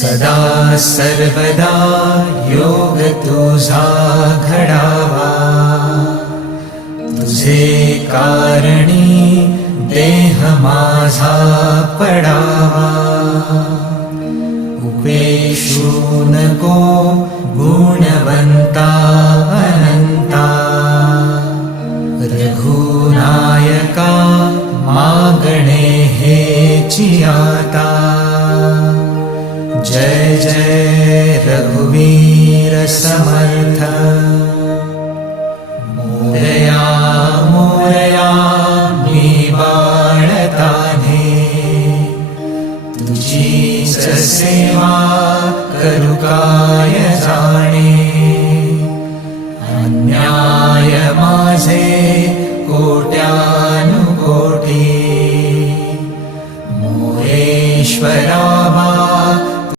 सदा सर्वदा योग तुझा घडावा, तुझे कारणी देह माझा पडावा. उपेशू नको गुणवंता अनंता, रघुनायका मागणे हेची आता. जय जय रघुवीर समर्थ. मोरया मोरया मी बाळताने, तुझीच सेवा करू काय जाणे. अन्याय माझे कोट्यानुकोटी, मोरेश्वरा